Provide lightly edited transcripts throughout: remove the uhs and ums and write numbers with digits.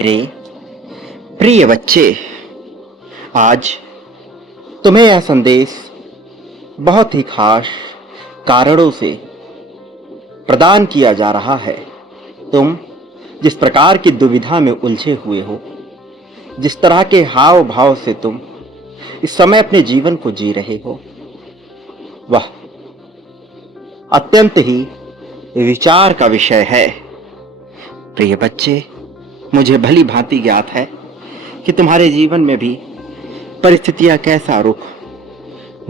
मेरे प्रिय बच्चे, आज तुम्हें यह संदेश बहुत ही खास कारणों से प्रदान किया जा रहा है। तुम जिस प्रकार की दुविधा में उलझे हुए हो, जिस तरह के हाव भाव से तुम इस समय अपने जीवन को जी रहे हो, वह अत्यंत ही विचार का विषय है। प्रिय बच्चे, मुझे भली भांति ज्ञात है कि तुम्हारे जीवन में भी परिस्थितियां कैसा रुख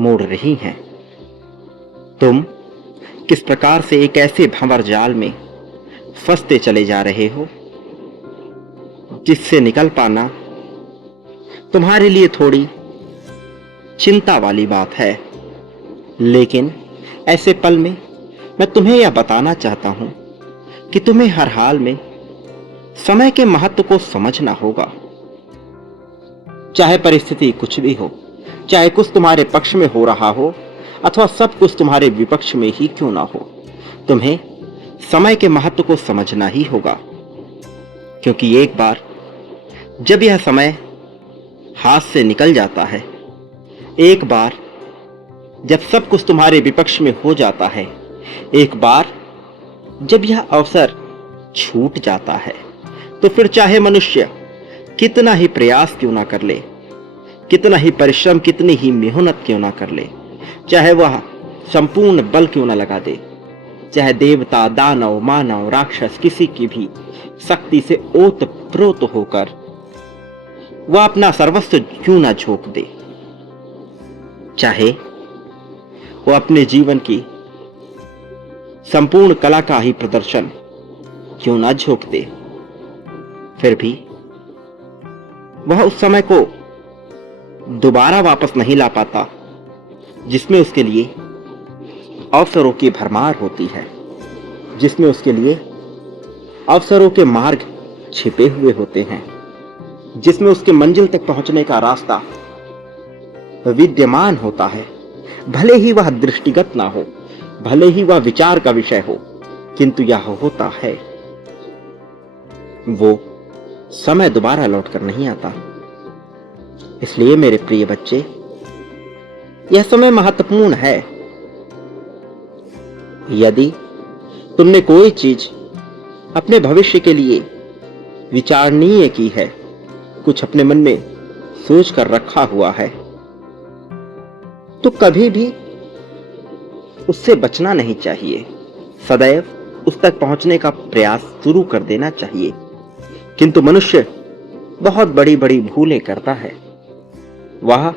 मोड़ रही हैं। तुम किस प्रकार से एक ऐसे भंवर जाल में फंसते चले जा रहे हो जिससे निकल पाना तुम्हारे लिए थोड़ी चिंता वाली बात है। लेकिन ऐसे पल में मैं तुम्हें यह बताना चाहता हूं कि तुम्हें हर हाल में समय के महत्व को समझना होगा। चाहे परिस्थिति कुछ भी हो, चाहे कुछ तुम्हारे पक्ष में हो रहा हो अथवा सब कुछ तुम्हारे विपक्ष में ही क्यों ना हो, तुम्हें समय के महत्व को समझना ही होगा। क्योंकि एक बार जब यह समय हाथ से निकल जाता है, एक बार जब सब कुछ तुम्हारे विपक्ष में हो जाता है, एक बार जब यह अवसर छूट जाता है, तो फिर चाहे मनुष्य कितना ही प्रयास क्यों ना कर ले, कितना ही परिश्रम, कितनी ही मेहनत क्यों ना कर ले, चाहे वह संपूर्ण बल क्यों ना लगा दे, चाहे देवता, दानव, मानव, राक्षस किसी की भी शक्ति से ओतप्रोत होकर वह अपना सर्वस्व क्यों ना झोंक दे, चाहे वह अपने जीवन की संपूर्ण कला का ही प्रदर्शन क्यों ना झोंक दे, फिर भी वह उस समय को दोबारा वापस नहीं ला पाता जिसमें उसके लिए अवसरों की भरमार होती है, जिसमें उसके लिए अवसरों के मार्ग छिपे हुए होते हैं, जिसमें उसके मंजिल तक पहुंचने का रास्ता विद्यमान होता है। भले ही वह दृष्टिगत ना हो, भले ही वह विचार का विषय हो, किंतु यह होता है। वो समय दोबारा लौटकर नहीं आता। इसलिए मेरे प्रिय बच्चे, यह समय महत्वपूर्ण है। यदि तुमने कोई चीज अपने भविष्य के लिए विचारणीय की है, कुछ अपने मन में सोच कर रखा हुआ है, तो कभी भी उससे बचना नहीं चाहिए। सदैव उस तक पहुंचने का प्रयास शुरू कर देना चाहिए। किंतु मनुष्य बहुत बड़ी बड़ी भूलें करता है। वह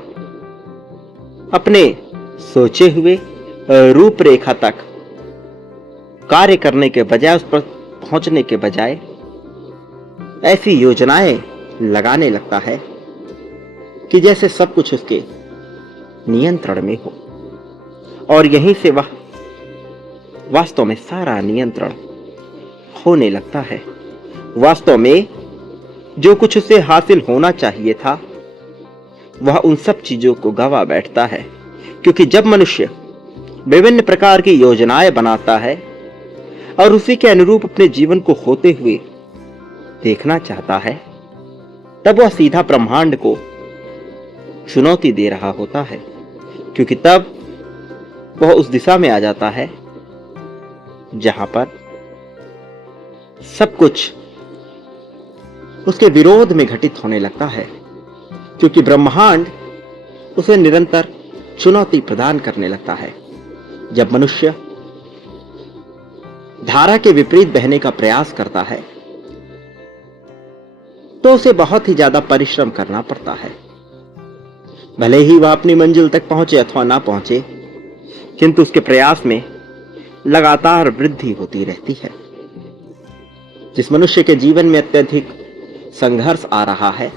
अपने सोचे हुए रूपरेखा तक कार्य करने के बजाय, उस पर पहुंचने के बजाय ऐसी योजनाएं लगाने लगता है कि जैसे सब कुछ उसके नियंत्रण में हो, और यहीं से वह वास्तव में सारा नियंत्रण होने लगता है। वास्तव में जो कुछ उसे हासिल होना चाहिए था, वह उन सब चीजों को गवा बैठता है। क्योंकि जब मनुष्य विभिन्न प्रकार की योजनाएं बनाता है और उसी के अनुरूप अपने जीवन को होते हुए देखना चाहता है, तब वह सीधा ब्रह्मांड को चुनौती दे रहा होता है। क्योंकि तब वह उस दिशा में आ जाता है जहां पर सब कुछ उसके विरोध में घटित होने लगता है। क्योंकि ब्रह्मांड उसे निरंतर चुनौती प्रदान करने लगता है। जब मनुष्य धारा के विपरीत बहने का प्रयास करता है, तो उसे बहुत ही ज्यादा परिश्रम करना पड़ता है। भले ही वह अपनी मंजिल तक पहुंचे अथवा ना पहुंचे, किंतु उसके प्रयास में लगातार वृद्धि होती रहती है। जिस मनुष्य के जीवन में अत्यधिक संघर्ष आ रहा है,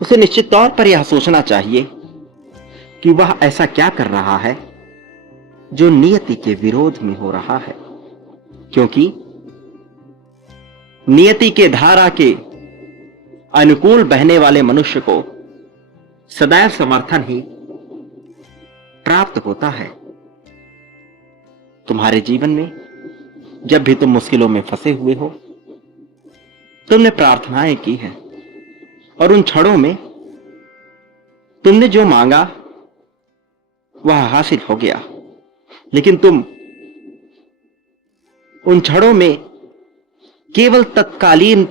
उसे निश्चित तौर पर यह सोचना चाहिए कि वह ऐसा क्या कर रहा है जो नियति के विरोध में हो रहा है। क्योंकि नियति के धारा के अनुकूल बहने वाले मनुष्य को सदैव समर्थन ही प्राप्त होता है। तुम्हारे जीवन में जब भी तुम मुश्किलों में फंसे हुए हो, तुमने प्रार्थनाएं की हैं और उन क्षणों में तुमने जो मांगा वह हासिल हो गया, लेकिन तुम उन क्षणों में केवल तत्कालीन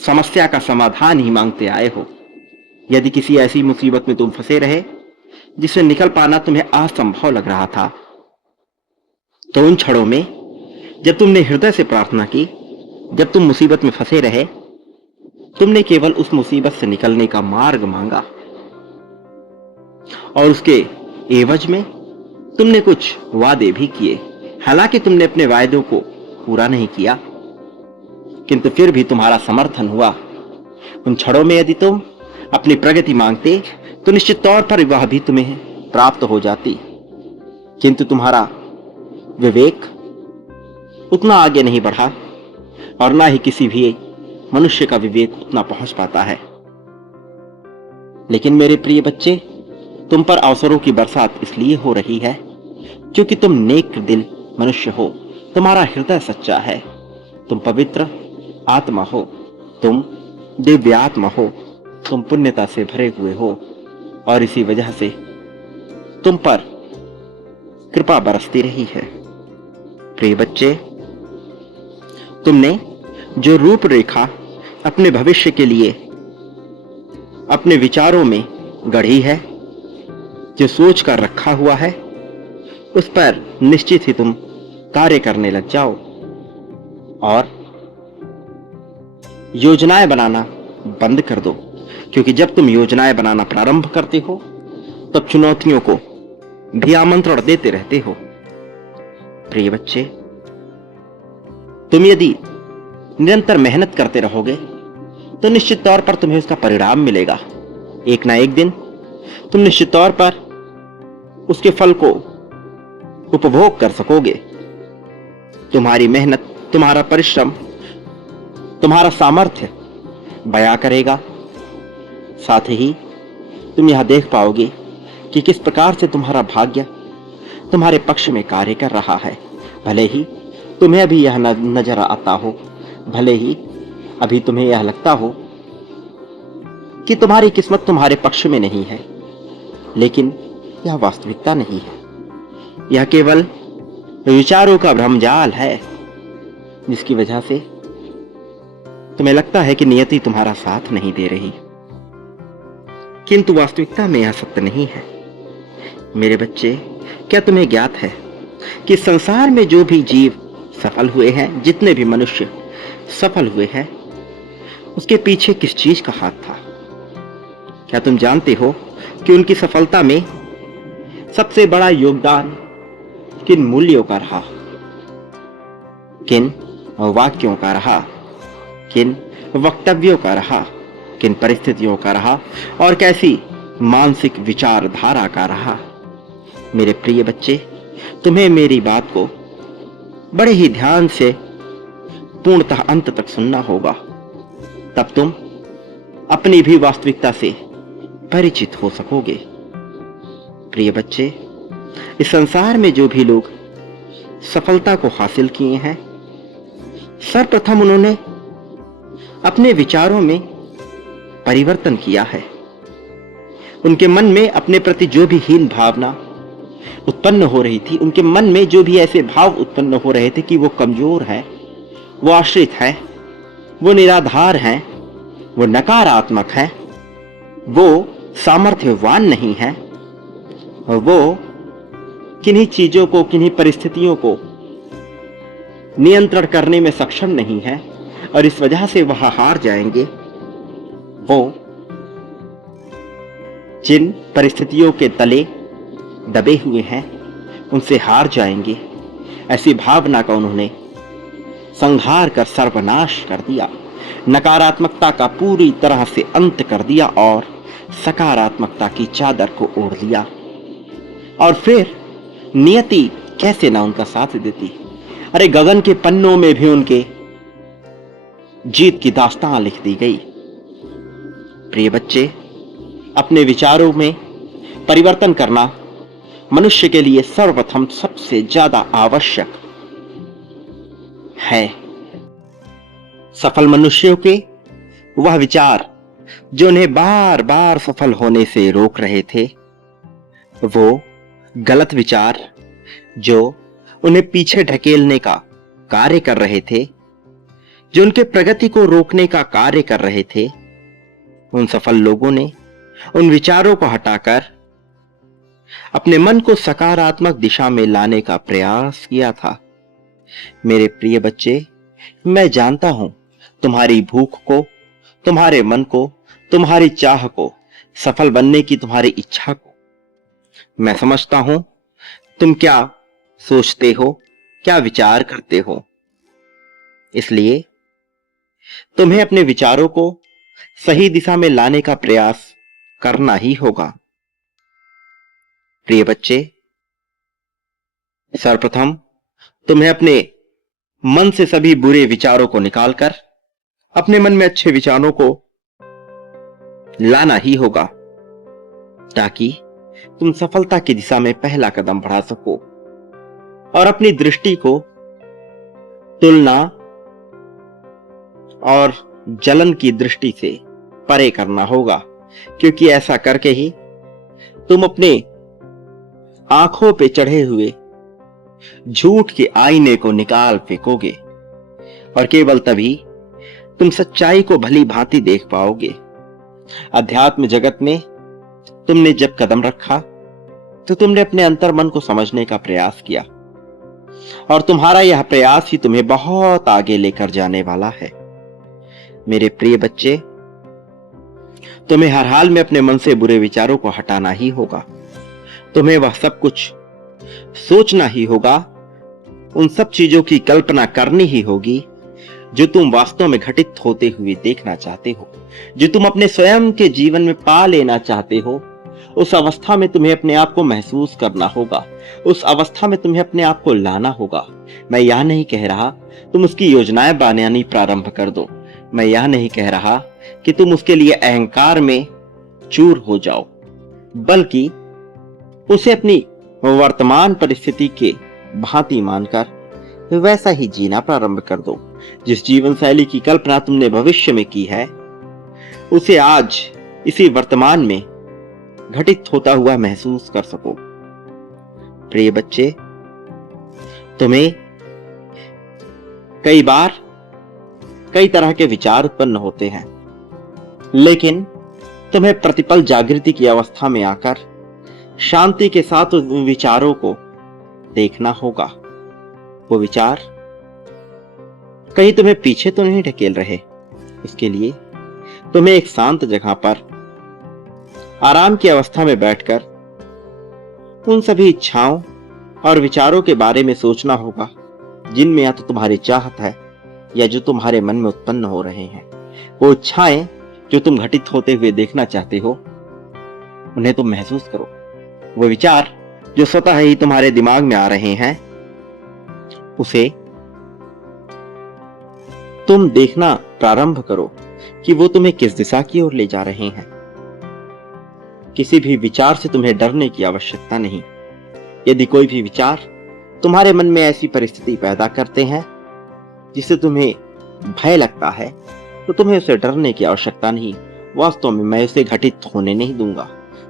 समस्या का समाधान ही मांगते आए हो। यदि किसी ऐसी मुसीबत में तुम फंसे रहे जिससे निकल पाना तुम्हें असंभव लग रहा था, तो उन क्षणों में जब तुमने हृदय से प्रार्थना की, जब तुम मुसीबत में फंसे रहे, तुमने केवल उस मुसीबत से निकलने का मार्ग मांगा और उसके एवज में तुमने कुछ वादे भी किए। हालांकि तुमने अपने वायदों को पूरा नहीं किया, किंतु फिर भी तुम्हारा समर्थन हुआ। उन क्षणों में यदि तुम अपनी प्रगति मांगते तो निश्चित तौर पर वह भी तुम्हें प्राप्त हो जाती, किंतु तुम्हारा विवेक उतना आगे नहीं बढ़ा और ना ही किसी भी मनुष्य का विवेक उतना पहुंच पाता है। लेकिन मेरे प्रिय बच्चे, तुम पर अवसरों की बरसात इसलिए हो रही है क्योंकि तुम नेक दिल मनुष्य हो, तुम्हारा हृदय सच्चा है, तुम पवित्र आत्मा हो, तुम दिव्य आत्मा हो, तुम पुण्यता से भरे हुए हो और इसी वजह से तुम पर कृपा बरसती रही है। प्रिय बच्चे, तुमने जो रूपरेखा अपने भविष्य के लिए अपने विचारों में गढ़ी है, जो सोच कर रखा हुआ है, उस पर निश्चित ही तुम कार्य करने लग जाओ और योजनाएं बनाना बंद कर दो, क्योंकि जब तुम योजनाएं बनाना प्रारंभ करते हो तब चुनौतियों को भी आमंत्रण देते रहते हो। प्रिय बच्चे, तुम यदि निरंतर मेहनत करते रहोगे तो निश्चित तौर पर तुम्हें उसका परिणाम मिलेगा। एक ना एक दिन तुम निश्चित तौर पर उसके फल को उपभोग कर सकोगे। तुम्हारी मेहनत, तुम्हारा परिश्रम, तुम्हारा सामर्थ्य बयां करेगा। साथ ही तुम यह देख पाओगे कि किस प्रकार से तुम्हारा भाग्य तुम्हारे पक्ष में कार्य कर रहा है। भले ही तुम्हें अभी यह नजर आता हो, भले ही अभी तुम्हें यह लगता हो कि तुम्हारी किस्मत तुम्हारे पक्ष में नहीं है, लेकिन यह वास्तविकता नहीं है। यह केवल विचारों का भ्रमजाल है, जिसकी वजह से तुम्हें लगता है कि नियति तुम्हारा साथ नहीं दे रही, किंतु वास्तविकता में यह सत्य नहीं है। मेरे बच्चे, क्या तुम्हें ज्ञात है कि संसार में जो भी जीव सफल हुए हैं, जितने भी मनुष्य सफल हुए हैं, उसके पीछे किस चीज का हाथ था? क्या तुम जानते हो कि उनकी सफलता में सबसे बड़ा योगदान किन मूल्यों का रहा, किन वाक्यों का रहा, किन वक्तव्यों का रहा, किन परिस्थितियों का रहा और कैसी मानसिक विचारधारा का रहा? मेरे प्रिय बच्चे, तुम्हें मेरी बात को बड़े ही ध्यान से पूर्णतः अंत तक सुनना होगा, तब तुम अपनी भी वास्तविकता से परिचित हो सकोगे। प्रिय बच्चे, इस संसार में जो भी लोग सफलता को हासिल किए हैं, सर्वप्रथम उन्होंने अपने विचारों में परिवर्तन किया है। उनके मन में अपने प्रति जो भी हीन भावना उत्पन्न हो रही थी, उनके मन में जो भी ऐसे भाव उत्पन्न हो रहे थे कि वो कमजोर है, वो आश्रित है, वो निराधार है, वो नकारात्मक है, वो सामर्थ्यवान नहीं है, वो किन्हीं चीजों को, किन्हीं परिस्थितियों को नियंत्रण करने में सक्षम नहीं है और इस वजह से वह हार जाएंगे। वो जिन परिस्थितियों के तले दबे हुए हैं, उनसे हार जाएंगे, ऐसी भावना का उन्होंने संहार कर सर्वनाश कर दिया, नकारात्मकता का पूरी तरह से अंत कर दिया और सकारात्मकता की चादर को ओढ़ लिया। और फिर नियति कैसे ना उनका साथ देती। अरे गगन के पन्नों में भी उनके जीत की दास्तान लिख दी गई। प्रिय बच्चे, अपने विचारों में परिवर्तन करना मनुष्य के लिए सर्वप्रथम सबसे ज्यादा आवश्यक है। सफल मनुष्यों के वह विचार जो उन्हें बार बार सफल होने से रोक रहे थे, वो गलत विचार जो उन्हें पीछे ढकेलने का कार्य कर रहे थे, जो उनके प्रगति को रोकने का कार्य कर रहे थे, उन सफल लोगों ने उन विचारों को हटाकर अपने मन को सकारात्मक दिशा में लाने का प्रयास किया था। मेरे प्रिय बच्चे, मैं जानता हूं तुम्हारी भूख को, तुम्हारे मन को, तुम्हारी चाह को, सफल बनने की तुम्हारी इच्छा को। मैं समझता हूं तुम क्या सोचते हो, क्या विचार करते हो। इसलिए तुम्हें अपने विचारों को सही दिशा में लाने का प्रयास करना ही होगा। प्रिय बच्चे, सर्वप्रथम तुम्हें अपने मन से सभी बुरे विचारों को निकालकर अपने मन में अच्छे विचारों को लाना ही होगा, ताकि तुम सफलता की दिशा में पहला कदम बढ़ा सको। और अपनी दृष्टि को तुलना और जलन की दृष्टि से परे करना होगा, क्योंकि ऐसा करके ही तुम अपने आंखों पे चढ़े हुए झूठ के आईने को निकाल फेंकोगे, और केवल तभी तुम सच्चाई को भली भांति देख पाओगे। अध्यात्म जगत में तुमने जब कदम रखा तो तुमने अपने अंतर्मन को समझने का प्रयास किया, और तुम्हारा यह प्रयास ही तुम्हें बहुत आगे लेकर जाने वाला है। मेरे प्रिय बच्चे, तुम्हें हर हाल में अपने मन से बुरे विचारों को हटाना ही होगा। तुम्हें वह सब कुछ सोचना ही होगा, उन सब चीजों की कल्पना करनी ही होगी जो तुम वास्तव में घटित होते हुए देखना चाहते हो, जो तुम अपने स्वयं के जीवन में पा लेना चाहते हो। उस अवस्था में तुम्हें अपने आप को महसूस करना होगा, उस अवस्था में तुम्हें अपने आप को लाना होगा। मैं यह नहीं कह रहा तुम उसकी योजनाएं बनानी प्रारंभ कर दो, मैं यह नहीं कह रहा कि तुम उसके लिए अहंकार में चूर हो जाओ, बल्कि उसे अपनी वर्तमान परिस्थिति के भांति मानकर वैसा ही जीना प्रारंभ कर दो। जिस जीवन शैली की कल्पना तुमने भविष्य में की है, उसे आज इसी वर्तमान में घटित होता हुआ महसूस कर सको। प्रिय बच्चे, तुम्हें कई बार कई तरह के विचार उत्पन्न होते हैं, लेकिन तुम्हें प्रतिपल जागृति की अवस्था में आकर शांति के साथ उन विचारों को देखना होगा। वो विचार कहीं तुम्हें पीछे तो नहीं ढकेल रहे। इसके लिए तुम्हें एक शांत जगह पर आराम की अवस्था में बैठकर उन सभी इच्छाओं और विचारों के बारे में सोचना होगा जिनमें या तो तुम्हारी चाहत है या जो तुम्हारे मन में उत्पन्न हो रहे हैं। वो इच्छाएं जो तुम घटित होते हुए देखना चाहते हो, उन्हें तुम महसूस करो। वो विचार जो स्वतः ही तुम्हारे दिमाग में आ रहे हैं, उसे तुम देखना प्रारंभ करो कि वो तुम्हें किस दिशा की ओर ले जा रहे हैं। किसी भी विचार से तुम्हें डरने की आवश्यकता नहीं। यदि कोई भी विचार तुम्हारे मन में ऐसी परिस्थिति पैदा करते हैं जिससे तुम्हें भय लगता है, तो तुम्हें उसे डरने की आवश्यकता नहीं। वास्तव में मैं उसे घटित होने नहीं दूंगा।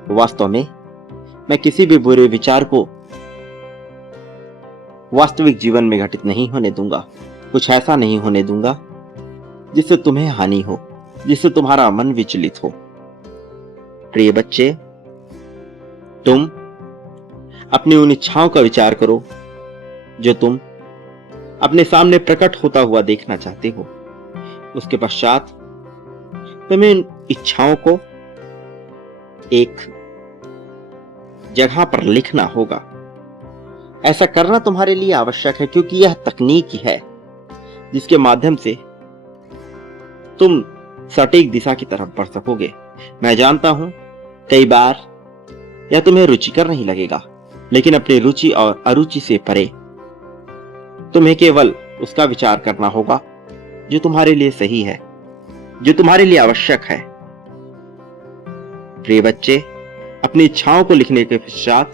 वास्तव में मैं किसी भी बुरे विचार को वास्तविक जीवन में घटित नहीं होने दूंगा। कुछ ऐसा नहीं होने दूंगा जिससे तुम्हें हानि हो, जिससे तुम्हारा मन विचलित हो। प्रिय बच्चे, तुम अपनी उन इच्छाओं का विचार करो जो तुम अपने सामने प्रकट होता हुआ देखना चाहते हो। उसके पश्चात तुम्हें इन इच्छाओं को एक जगह पर लिखना होगा। ऐसा करना तुम्हारे लिए आवश्यक है, क्योंकि यह तकनीक है जिसके माध्यम से तुम सटीक दिशा की तरफ बढ़ सकोगे। मैं जानता हूं कई बार यह तुम्हें रुचिकर नहीं लगेगा, लेकिन अपनी रुचि और अरुचि से परे तुम्हें केवल उसका विचार करना होगा जो तुम्हारे लिए सही है, जो तुम्हारे लिए आवश्यक है। प्रिय बच्चे, अपनी इच्छाओं को लिखने के पश्चात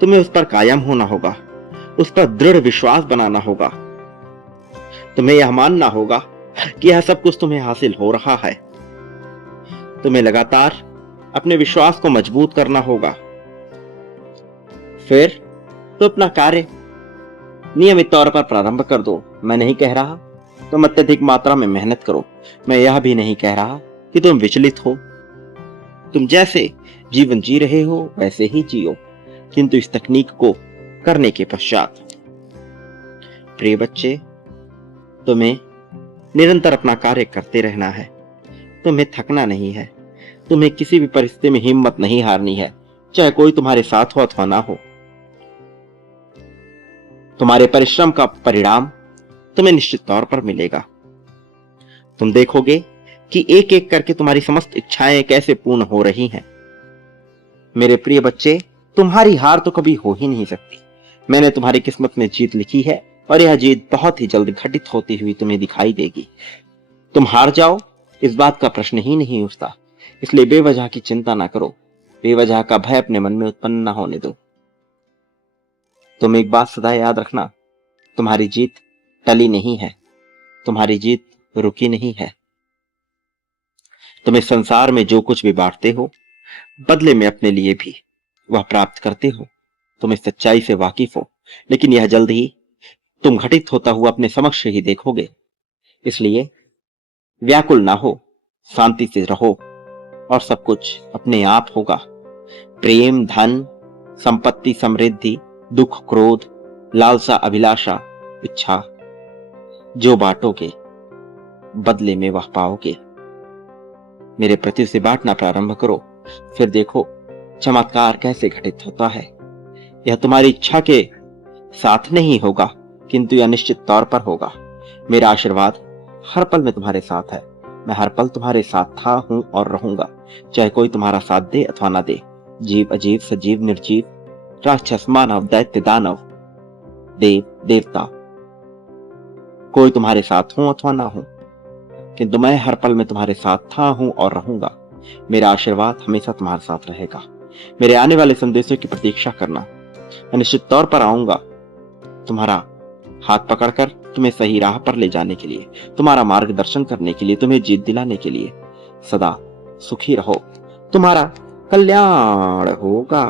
तुम्हें उस पर कायम होना होगा, उस पर दृढ़ विश्वास बनाना होगा। तुम्हें यह मानना होगा कि यह सब कुछ तुम्हें हासिल हो रहा है। तुम्हें लगातार अपने विश्वास को मजबूत करना होगा। फिर तो अपना कार्य नियमित तौर पर प्रारंभ कर दो। मैं नहीं कह रहा तुम अत्यधिक मात्रा में मेहनत करो। मैं यह भी नहीं कह रहा कि तुम विचलित हो। तुम जैसे जीवन जी रहे हो वैसे ही जियो, किंतु इस तकनीक को करने के पश्चात। प्रिय बच्चे, तुम्हें निरंतर अपना कार्य करते रहना है। तुम्हें थकना नहीं है। तुम्हें किसी भी परिस्थिति में हिम्मत नहीं हारनी है, चाहे कोई तुम्हारे साथ हो अथवा ना हो। तुम्हारे परिश्रम का परिणाम तुम्हें निश्चित तौर पर मिलेगा। तुम देखोगे कि एक एक करके तुम्हारी समस्त इच्छाएं कैसे पूर्ण हो रही हैं। मेरे प्रिय बच्चे, तुम्हारी हार तो कभी हो ही नहीं सकती। मैंने तुम्हारी किस्मत में जीत लिखी है और यह जीत बहुत ही जल्द घटित होती हुई तुम्हें दिखाई देगी। तुम हार जाओ, इस बात का प्रश्न ही नहीं उठता। इसलिए बेवजह की चिंता ना करो, बेवजह का भय अपने मन में उत्पन्न ना होने दो। तुम एक बात सदा याद रखना, तुम्हारी जीत टली नहीं है, तुम्हारी जीत रुकी नहीं है। तुम इस संसार में जो कुछ भी बांटते हो, बदले में अपने लिए भी वह प्राप्त करते हो। तुम इस सच्चाई से वाकिफ हो, लेकिन यह जल्द ही तुम घटित होता हुआ अपने समक्ष ही देखोगे। इसलिए व्याकुल ना हो, शांति से रहो और सब कुछ अपने आप होगा। प्रेम, धन, संपत्ति, समृद्धि, दुख, क्रोध, लालसा, अभिलाषा, इच्छा, जो बांटोगे बदले में वह पाओगे। मेरे प्रति उसे बांटना प्रारंभ करो, फिर देखो चमत्कार कैसे घटित होता है। यह तुम्हारी इच्छा के साथ नहीं होगा, किंतु यह निश्चित तौर पर होगा। मेरा आशीर्वाद हर पल में तुम्हारे साथ है। मैं हर पल तुम्हारे साथ था, हूं और रहूंगा, चाहे कोई तुम्हारा साथ दे अथवा ना दे। जीव, अजीव, सजीव, निर्जीव, राक्षस, मानव, दैत्य, दानव, देव, देवता, कोई तुम्हारे साथ हो अथवा ना हो, किंतु मैं हर पल में तुम्हारे साथ था, हूं और रहूंगा। मेरा आशीर्वाद हमेशा तुम्हारे साथ रहेगा। मेरे आने वाले संदेशों की प्रतीक्षा करना। मैं निश्चित तौर पर आऊंगा, तुम्हारा हाथ पकड़कर तुम्हें सही राह पर ले जाने के लिए, तुम्हारा मार्गदर्शन करने के लिए, तुम्हें जीत दिलाने के लिए। सदा सुखी रहो, तुम्हारा कल्याण होगा।